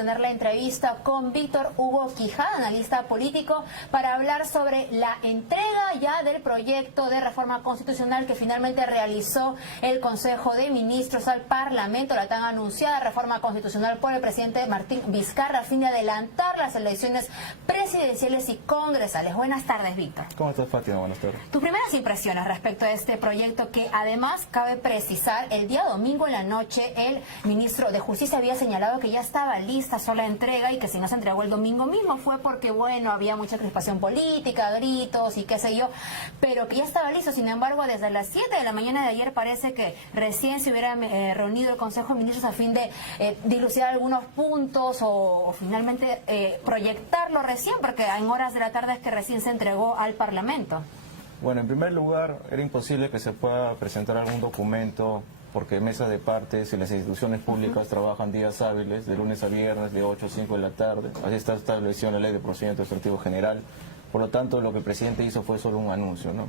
tener la entrevista con Víctor Hugo Quijada, analista político, para hablar sobre la entrega ya del proyecto de reforma constitucional que finalmente realizó el Consejo de Ministros al Parlamento, la tan anunciada reforma constitucional por el presidente Martín Vizcarra a fin de adelantar las elecciones presidenciales y congresales. Buenas tardes, Víctor. ¿Cómo estás, Fátima? Buenas tardes. Tus primeras impresiones respecto a este proyecto que además cabe precisar, el día domingo en la noche el ministro de Justicia había señalado que ya estaba lista sola entrega y que si no se entregó el domingo mismo fue porque, bueno, había mucha crispación política, gritos y qué sé yo, pero que ya estaba listo. Sin embargo, desde las 7 de la mañana de ayer parece que recién se hubiera reunido el Consejo de Ministros a fin de dilucidar algunos puntos o finalmente proyectarlo recién, porque en horas de la tarde es que recién se entregó al Parlamento. Bueno, en primer lugar, era imposible que se pueda presentar algún documento porque mesas de partes y las instituciones públicas trabajan días hábiles, de lunes a viernes, de 8 a 5 de la tarde. Así está establecido en la Ley de Procedimiento Administrativo General. Por lo tanto, lo que el presidente hizo fue solo un anuncio, ¿no?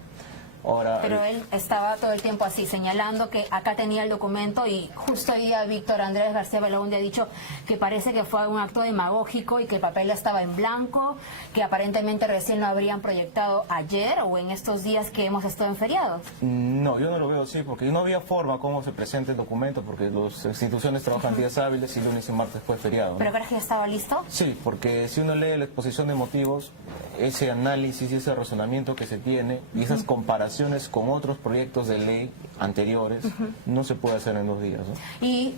Ahora, pero él estaba todo el tiempo así, señalando que acá tenía el documento, y justo hoy día Víctor Andrés García Belaúnde ha dicho que parece que fue un acto demagógico y que el papel estaba en blanco, que aparentemente recién lo habrían proyectado ayer o en estos días que hemos estado en feriado. No, yo no lo veo así, porque no había forma cómo se presente el documento, porque las instituciones trabajan días hábiles y lunes y martes fue feriado, ¿no? ¿Pero crees que ya estaba listo? Sí, porque si uno lee la exposición de motivos, ese análisis y ese razonamiento que se tiene y esas comparaciones con otros proyectos de ley anteriores no se puede hacer en 2 días, ¿no? Y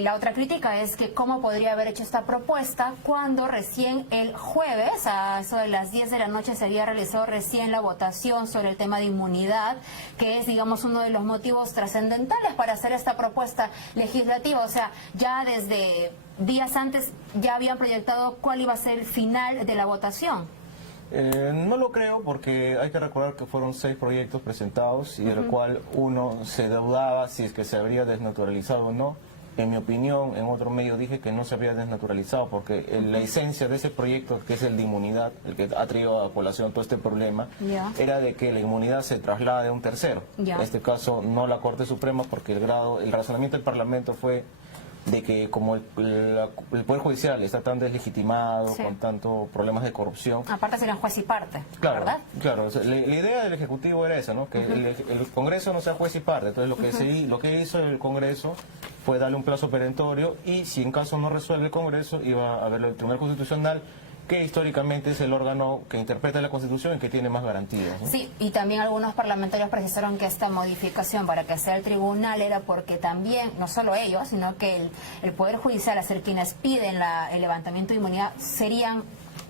la otra crítica es que cómo podría haber hecho esta propuesta cuando recién el jueves, a eso de las 10 de la noche, se había realizado recién la votación sobre el tema de inmunidad, que es, digamos, uno de los motivos trascendentales para hacer esta propuesta legislativa. O sea, ya desde días antes ya habían proyectado cuál iba a ser el final de la votación. No lo creo, porque hay que recordar que fueron 6 proyectos presentados y del cual uno se dudaba si es que se habría desnaturalizado o no. En mi opinión, en otro medio dije que no se habría desnaturalizado porque la esencia de ese proyecto, que es el de inmunidad, el que ha traído a colación todo este problema, era de que la inmunidad se traslade a un tercero. En este caso no la Corte Suprema, porque el razonamiento del Parlamento fue de que como el Poder Judicial está tan deslegitimado, con tantos problemas de corrupción... Aparte serían juez y parte, claro, ¿verdad? Claro, o sea, la idea del Ejecutivo era esa, ¿no? Que el Congreso no sea juez y parte. Entonces lo que hizo el Congreso fue darle un plazo perentorio y si en caso no resuelve el Congreso iba a verlo el Tribunal Constitucional, que históricamente es el órgano que interpreta la Constitución y que tiene más garantías, ¿no? Sí, y también algunos parlamentarios precisaron que esta modificación para que sea el tribunal era porque también, no solo ellos, sino que el Poder Judicial, hacer quienes piden el levantamiento de inmunidad, serían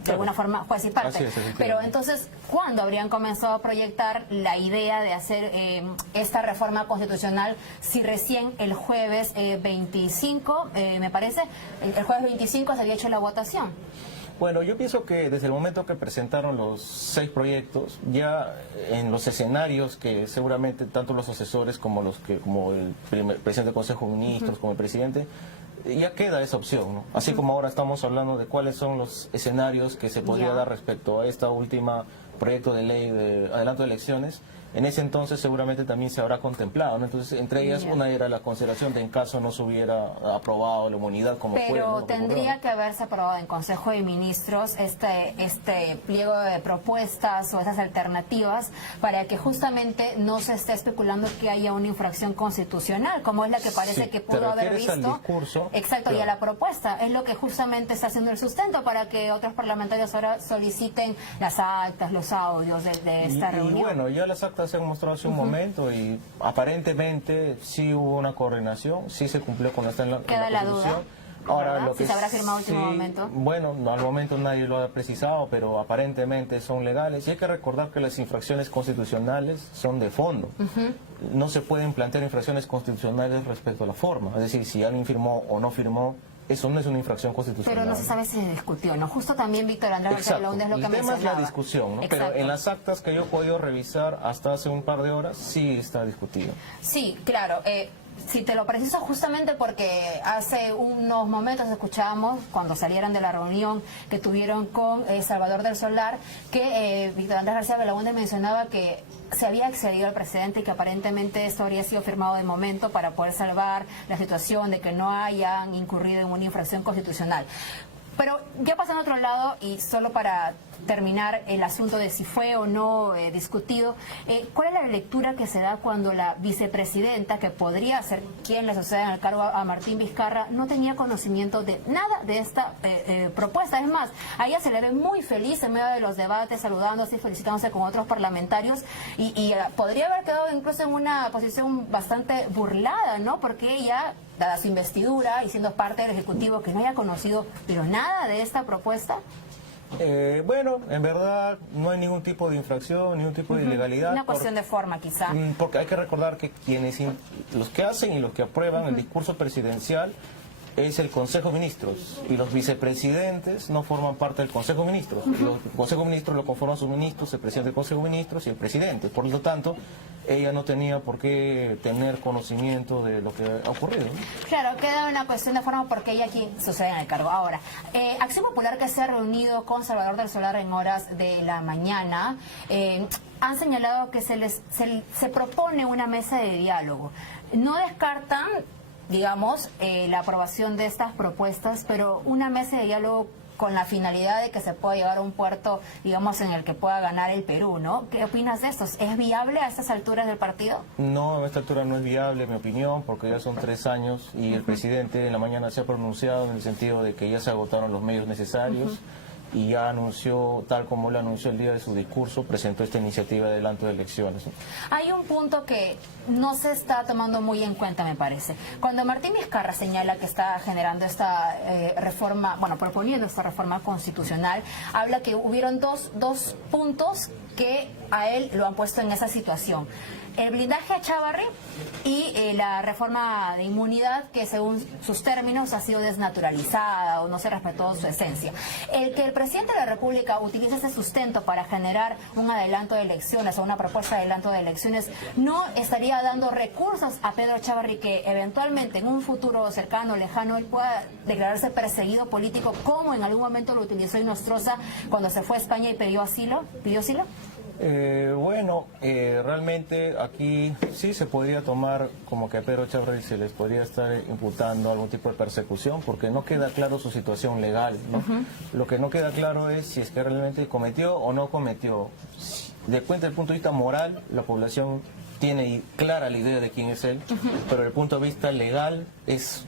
de alguna forma juez y parte. Pero entonces, ¿cuándo habrían comenzado a proyectar la idea de hacer esta reforma constitucional si recién el jueves 25, me parece, el jueves 25 se había hecho la votación? Bueno, yo pienso que desde el momento que presentaron los 6 proyectos, ya en los escenarios que seguramente tanto los asesores como el presidente del Consejo de Ministros, como el presidente, ya queda esa opción, ¿no? Así como ahora estamos hablando de cuáles son los escenarios que se podría dar respecto a esta última proyecto de ley de adelanto de elecciones. En ese entonces seguramente también se habrá contemplado, ¿no? Entonces, entre ellas, una era la consideración de en caso no se hubiera aprobado la inmunidad como fue. Pero tendría que haberse aprobado en Consejo de Ministros este pliego de propuestas o esas alternativas para que justamente no se esté especulando que haya una infracción constitucional, como es la que parece que pudo haber visto. Al discurso, exacto, claro. Y a la propuesta. Es lo que justamente está haciendo el sustento para que otros parlamentarios ahora soliciten las actas, los audios de esta reunión. Y bueno, ya las actas se han mostrado hace un momento y aparentemente sí hubo una coordinación, sí se cumplió con esta Queda la duda. Ahora, lo que ¿Se habrá firmado último momento? Bueno, al momento nadie lo ha precisado, pero aparentemente son legales. Y hay que recordar que las infracciones constitucionales son de fondo. No se pueden plantear infracciones constitucionales respecto a la forma. Es decir, si alguien firmó o no firmó, eso no es una infracción constitucional. Pero no se sabe si se discutió, ¿no? Justo también Víctor Andrés García Belaúnde es lo que mencionaba. El tema es la discusión, ¿no? Pero en las actas que yo he podido revisar hasta hace un par de horas, sí está discutido. Sí, claro. Si te lo preciso justamente porque hace unos momentos escuchábamos, cuando salieron de la reunión que tuvieron con Salvador del Solar, que Víctor Andrés García Belaúnde mencionaba que se había excedido el presidente y que aparentemente esto habría sido firmado de momento para poder salvar la situación de que no hayan incurrido en una infracción constitucional. Pero ya pasando a otro lado, y solo para terminar el asunto de si fue o no discutido, ¿cuál es la lectura que se da cuando la vicepresidenta, que podría ser quien le suceda en el cargo a Martín Vizcarra, no tenía conocimiento de nada de esta propuesta? Es más, a ella se le ve muy feliz en medio de los debates, saludándose y felicitándose con otros parlamentarios, y podría haber quedado incluso en una posición bastante burlada, ¿no? Porque ella, dada su investidura y siendo parte del Ejecutivo, que no haya conocido pero nada de esta propuesta. Bueno, en verdad no hay ningún tipo de infracción, ningún tipo de ilegalidad. Una cuestión de forma, quizá. Porque hay que recordar que los que hacen y los que aprueban el discurso presidencial es el Consejo de Ministros, y los vicepresidentes no forman parte del Consejo de Ministros. El Consejo de Ministros lo conforman sus ministros, el presidente del Consejo de Ministros y el presidente. Por lo tanto, ella no tenía por qué tener conocimiento de lo que ha ocurrido, ¿no? Claro, queda una cuestión de forma porque ella aquí sucede en el cargo. Ahora, Acción Popular, que se ha reunido con Salvador del Solar en horas de la mañana, han señalado que se propone una mesa de diálogo. No descartan, digamos, la aprobación de estas propuestas, pero una mesa de diálogo con la finalidad de que se pueda llevar a un puerto, digamos, en el que pueda ganar el Perú, ¿no? ¿Qué opinas de esto? ¿Es viable a estas alturas del partido? No, a esta altura no es viable, en mi opinión, porque ya son 3 años y el presidente en la mañana se ha pronunciado en el sentido de que ya se agotaron los medios necesarios y ya anunció, tal como lo anunció el día de su discurso, presentó esta iniciativa de adelanto de elecciones, ¿no? Hay un punto que no se está tomando muy en cuenta, me parece. Cuando Martín Vizcarra señala que está generando esta reforma, bueno, proponiendo esta reforma constitucional, habla que hubieron dos puntos que a él lo han puesto en esa situación. El blindaje a Chávarri y la reforma de inmunidad, que según sus términos ha sido desnaturalizada o no se respetó su esencia. El que el presidente de la República utilice ese sustento para generar un adelanto de elecciones o una propuesta de adelanto de elecciones no estaría dando recursos a Pedro Chávarri, que eventualmente en un futuro cercano, lejano, él pueda declararse perseguido político, como en algún momento lo utilizó Inostroza cuando se fue a España y pidió asilo. Realmente aquí sí se podría tomar como que a Pedro Chávarri se les podría estar imputando algún tipo de persecución, porque no queda claro su situación legal, ¿no? Lo que no queda claro es si es que realmente cometió o no cometió. De cuenta del punto de vista moral, la población tiene clara la idea de quién es él, pero desde el punto de vista legal es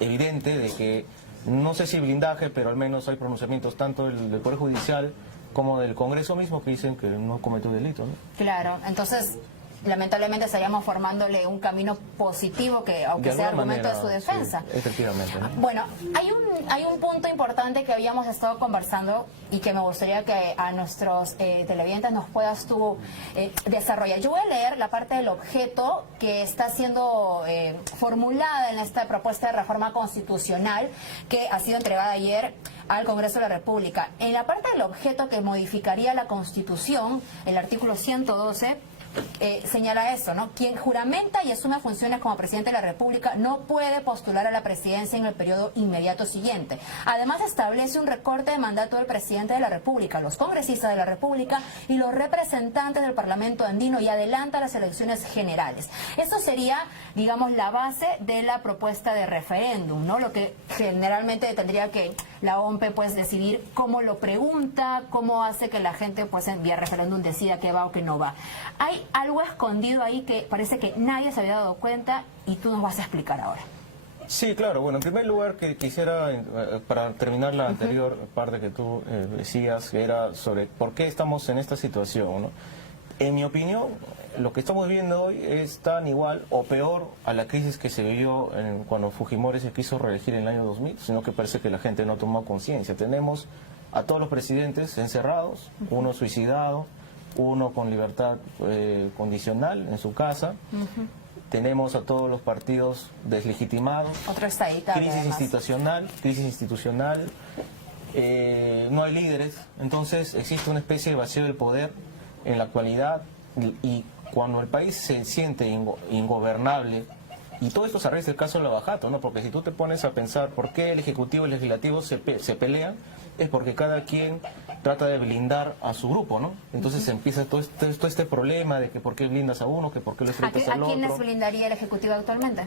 evidente de que, no sé si blindaje, pero al menos hay pronunciamientos tanto del Poder Judicial como del Congreso mismo que dicen que no cometió delito, ¿no? Claro, entonces lamentablemente estaríamos formándole un camino positivo que, aunque sea argumento de su defensa. Sí, efectivamente, ¿no? Bueno, hay un punto importante que habíamos estado conversando y que me gustaría que a nuestros televidentes nos puedas tú desarrollar. Yo voy a leer la parte del objeto que está siendo formulada en esta propuesta de reforma constitucional que ha sido entregada ayer al Congreso de la República. En la parte del objeto que modificaría la Constitución, el artículo 112, señala eso, ¿no? Quien juramenta y asume funciones como presidente de la República no puede postular a la presidencia en el periodo inmediato siguiente. Además, establece un recorte de mandato del presidente de la República, los congresistas de la República y los representantes del Parlamento andino, y adelanta las elecciones generales. Esto sería, digamos, la base de la propuesta de referéndum, ¿no? Lo que generalmente tendría que la OMP pues decidir cómo lo pregunta, cómo hace que la gente pues vía referéndum decida que va o que no va. Hay algo escondido ahí que parece que nadie se había dado cuenta y tú nos vas a explicar ahora. Sí, claro. Bueno, en primer lugar que quisiera, para terminar la anterior parte que tú decías, que era sobre por qué estamos en esta situación, ¿no? En mi opinión, lo que estamos viendo hoy es tan igual o peor a la crisis que se vivió cuando Fujimori se quiso reelegir en el año 2000, sino que parece que la gente no tomó conciencia. Tenemos a todos los presidentes encerrados, uno suicidado, uno con libertad condicional en su casa. Tenemos a todos los partidos deslegitimados. Otro estadita, crisis institucional, no hay líderes. Entonces existe una especie de vacío del poder en la actualidad, y cuando el país se siente ingobernable, y todo esto se arregla el caso de Lava Jato, ¿no? Porque si tú te pones a pensar por qué el Ejecutivo y el Legislativo se pelean, es porque cada quien trata de blindar a su grupo, ¿no? Entonces empieza todo este problema de que por qué blindas a uno, que por qué lo enfrentas al ¿A quiénes otro. blindaría el Ejecutivo actualmente?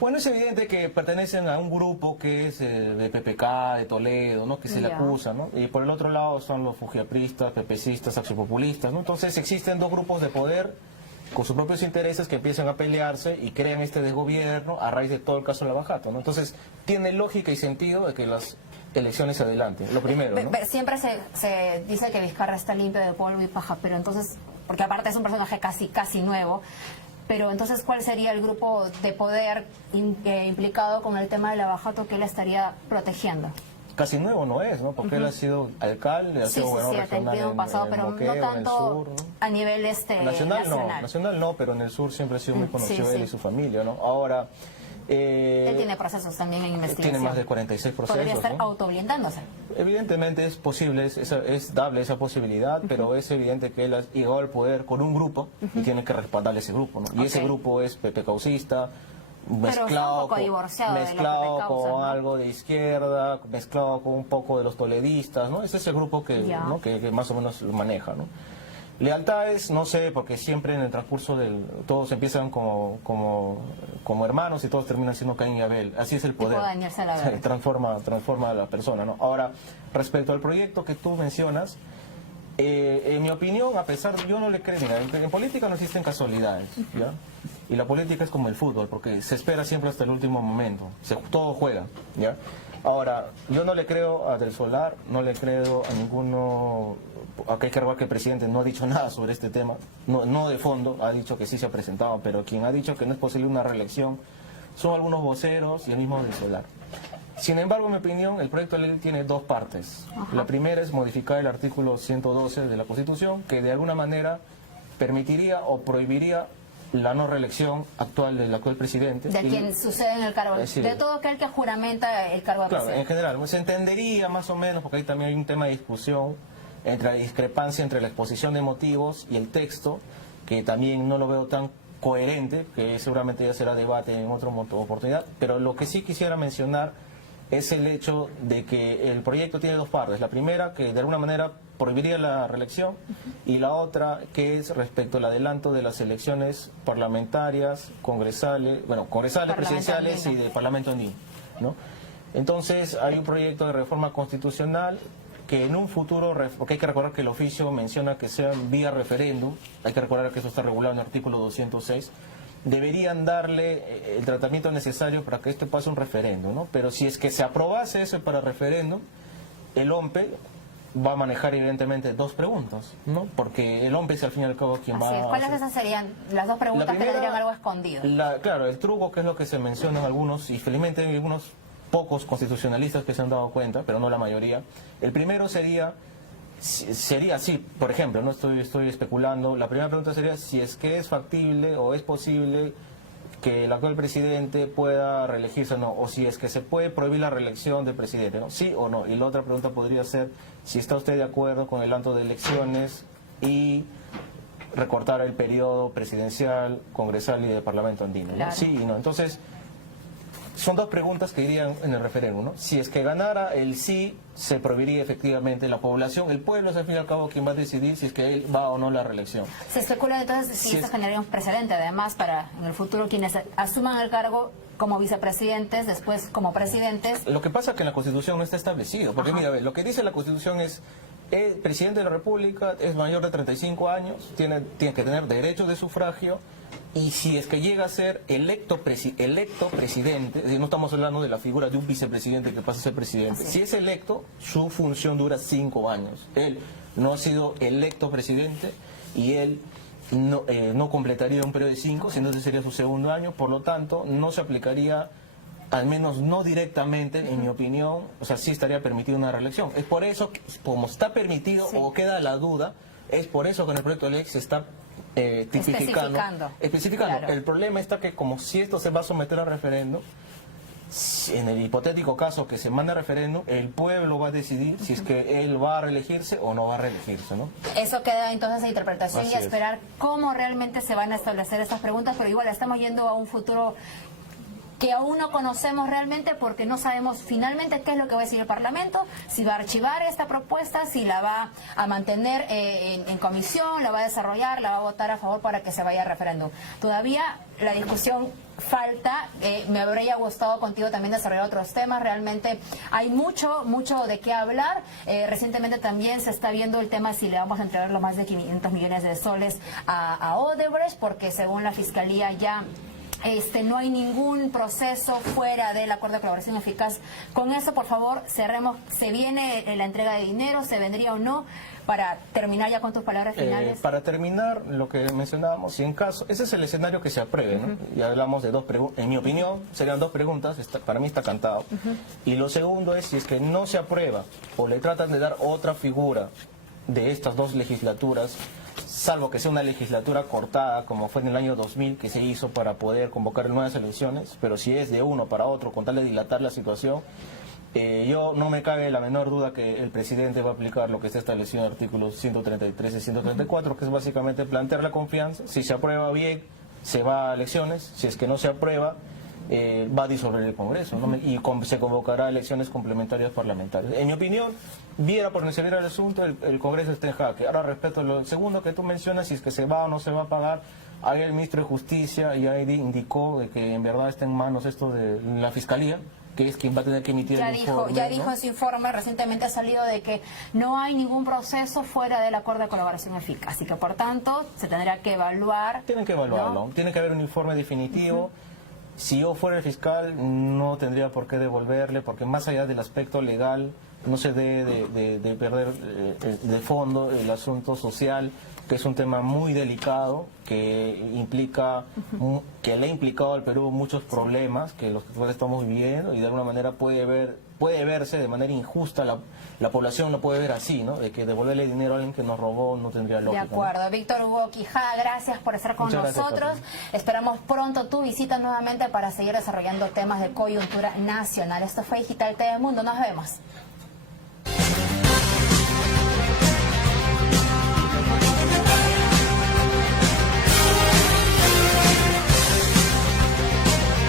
Bueno, es evidente que pertenecen a un grupo que es de PPK, de Toledo, ¿no? Que se le Ya. acusa, ¿no? Y por el otro lado son los fujiapristas, pepecistas, axiopopulistas, ¿no? Entonces existen dos grupos de poder con sus propios intereses que empiezan a pelearse y crean este desgobierno a raíz de todo el caso de Lava Jato, ¿no? Entonces tiene lógica y sentido de que las elecciones se adelanten, lo primero, ¿no? Siempre se dice que Vizcarra está limpio de polvo y paja, pero entonces, porque aparte es un personaje casi nuevo, pero entonces, ¿cuál sería el grupo de poder implicado con el tema de Lava Jato que él estaría protegiendo? Casi nuevo no es, ¿no? Porque él ha sido alcalde, ha Sí, sido sí, gobernador ha regional tenido un pasado, en pero Moquegua, no en el tanto sur, ¿no? a nivel Nacional no, pero en el sur siempre ha sido muy conocido sí, él sí. y su familia, ¿no? Ahora, Él tiene procesos también en investigación. tiene más de 46 procesos, Podría estar ¿no? autoblindándose. Evidentemente es posible, es dable esa posibilidad, pero es evidente que él ha llegado al poder con un grupo y tiene que respaldar ese grupo, ¿no? Y ese Ok. grupo es pepecaucista, está un poco divorciado de los mezclado con pepecausas, ¿no? algo de izquierda, mezclado con un poco de los toledistas, ¿no? Ese es el grupo que, Ya. ¿no? que más o menos lo maneja, ¿no? Lealtades, no sé, porque siempre en el transcurso todos empiezan como hermanos y todos terminan siendo Caín y Abel. Así es el Tipo poder. Daniel Salaverry. transforma a la persona, ¿no? Ahora, respecto al proyecto que tú mencionas, en mi opinión, a pesar, yo no le creo, mira, en política no existen casualidades, ¿ya? Y la política es como el fútbol, porque se espera siempre hasta el último momento, todo juega, ¿ya? Ahora, yo no le creo a Del Solar, no le creo a ninguno. Acá hay que recordar que el presidente no ha dicho nada sobre este tema, no de fondo, ha dicho que sí se ha presentado, pero quien ha dicho que no es posible una reelección son algunos voceros y el mismo Del Solar. Sin embargo, en mi opinión, el proyecto de ley tiene dos partes. La primera es modificar el artículo 112 de la Constitución, que de alguna manera permitiría o prohibiría la no reelección actual del actual presidente. De quien sucede en el cargo, Es decir, de todo aquel que juramenta el cargo de claro, en presidente. general, pues, se entendería más o menos, porque ahí también hay un tema de discusión entre la discrepancia entre la exposición de motivos y el texto, que también no lo veo tan coherente, que seguramente ya será debate en otra oportunidad, pero lo que sí quisiera mencionar es el hecho de que el proyecto tiene dos partes. La primera, que de alguna manera prohibiría la reelección, y la otra, que es respecto al adelanto de las elecciones parlamentarias, congresales, presidenciales y de Parlamento andino, ¿no? Entonces, hay un proyecto de reforma constitucional que en un futuro, porque hay que recordar que el oficio menciona que sea vía referéndum, hay que recordar que eso está regulado en el artículo 206, deberían darle el tratamiento necesario para que esto pase un referéndum, ¿no? Pero si es que se aprobase eso para referéndum, el OMPE va a manejar evidentemente dos preguntas, ¿no? Porque el OMPE es al fin y al cabo quien Así va es. a ¿Cuáles hacer- esas serían las dos preguntas que tendrían algo escondido? Claro, el truco, que es lo que se menciona en algunos, y felizmente hay algunos pocos constitucionalistas que se han dado cuenta, pero no la mayoría. El primero sería así, por ejemplo, no estoy especulando, la primera pregunta sería si es que es factible o es posible que el actual presidente pueda reelegirse o no, o si es que se puede prohibir la reelección del presidente, ¿no? Sí o no. Y la otra pregunta podría ser si está usted de acuerdo con el adelanto de elecciones y recortar el periodo presidencial, congresal y de Parlamento andino, ¿no? Claro. Sí y no. Entonces, son dos preguntas que irían en el referéndum, ¿no? Si es que ganara el sí, se prohibiría efectivamente la población, el pueblo es al fin y al cabo quien va a decidir si es que él va o no a la reelección. Se especula entonces si Si esto es- generaría un precedente, además, para en el futuro quienes asuman el cargo como vicepresidentes, después como presidentes. Lo que pasa es que en la Constitución no está establecido, porque Ajá. mira, ve, lo que dice la Constitución es el presidente de la República es mayor de 35 años, tiene que tener derecho de sufragio, y si es que llega a ser electo presidente, es decir, no estamos hablando de la figura de un vicepresidente que pasa a ser presidente, Así es. si es electo, su función dura 5 años. Él no ha sido electo presidente y él no completaría un periodo de 5, sino que sería su segundo año, por lo tanto no se aplicaría, al menos no directamente, en mi opinión, o sea, sí estaría permitida una reelección. Es por eso, como está permitido, Sí. o queda la duda, es por eso que en el proyecto de ley se está tipificando. Especificando. Claro. El problema está que como si esto se va a someter a referéndum, en el hipotético caso que se mande a referéndum, el pueblo va a decidir si es que él va a reelegirse o no va a reelegirse, ¿no? Eso queda entonces a interpretación Así y a es. esperar cómo realmente se van a establecer estas preguntas, pero igual estamos yendo a un futuro que aún no conocemos realmente porque no sabemos finalmente qué es lo que va a decir el Parlamento, si va a archivar esta propuesta, si la va a mantener en comisión, la va a desarrollar, la va a votar a favor para que se vaya a referéndum. Todavía la discusión falta, me habría gustado contigo también desarrollar otros temas, realmente hay mucho de qué hablar. Recientemente también se está viendo el tema si le vamos a entregar los más de 500 millones de soles a Odebrecht, porque según la Fiscalía ya no hay ningún proceso fuera del acuerdo de colaboración eficaz. Con eso, por favor, cerremos. ¿Se viene la entrega de dinero? ¿Se vendría o no? Para terminar ya con tus palabras finales. Para terminar, lo que mencionábamos, si en caso, ese es el escenario que se apruebe, ¿no? Y hablamos de dos preguntas, en mi opinión, serían dos preguntas, para mí está cantado. Y lo segundo es, si es que no se aprueba o le tratan de dar otra figura de estas dos legislaturas, salvo que sea una legislatura cortada, como fue en el año 2000, que se hizo para poder convocar nuevas elecciones, pero si es de uno para otro, con tal de dilatar la situación, yo no me cabe la menor duda que el presidente va a aplicar lo que está establecido en artículos 133 y 134, que es básicamente plantear la confianza. Si se aprueba bien, se va a elecciones; si es que no se aprueba, va a disolver el Congreso, ¿no? Y se convocará elecciones complementarias parlamentarias. En mi opinión, viera por donde se viera el asunto, el Congreso está en jaque. Ahora, respecto a lo segundo que tú mencionas, si es que se va o no se va a pagar, ahí el ministro de Justicia ya indicó de que en verdad está en manos esto de la Fiscalía, que es quien va a tener que emitir el informe. Ya dijo en su informe, recientemente ha salido de que no hay ningún proceso fuera del acuerdo de colaboración eficaz, y que por tanto se tendrá que evaluar. Tienen que evaluarlo, ¿no? Tiene que haber un informe definitivo. Si yo fuera el fiscal, no tendría por qué devolverle, porque más allá del aspecto legal, no se debe de perder de fondo el asunto social, que es un tema muy delicado, que implica, que le ha implicado al Perú muchos problemas que los que estamos viviendo, y de alguna manera puede verse de manera injusta, la población lo puede ver así, ¿no? De que devolverle dinero a alguien que nos robó no tendría lógica. De acuerdo. ¿No? Víctor Hugo Quijada, gracias por estar con Muchas nosotros. Gracias, esperamos pronto tu visita nuevamente para seguir desarrollando temas de coyuntura nacional. Esto fue Digital TV Mundo. Nos vemos.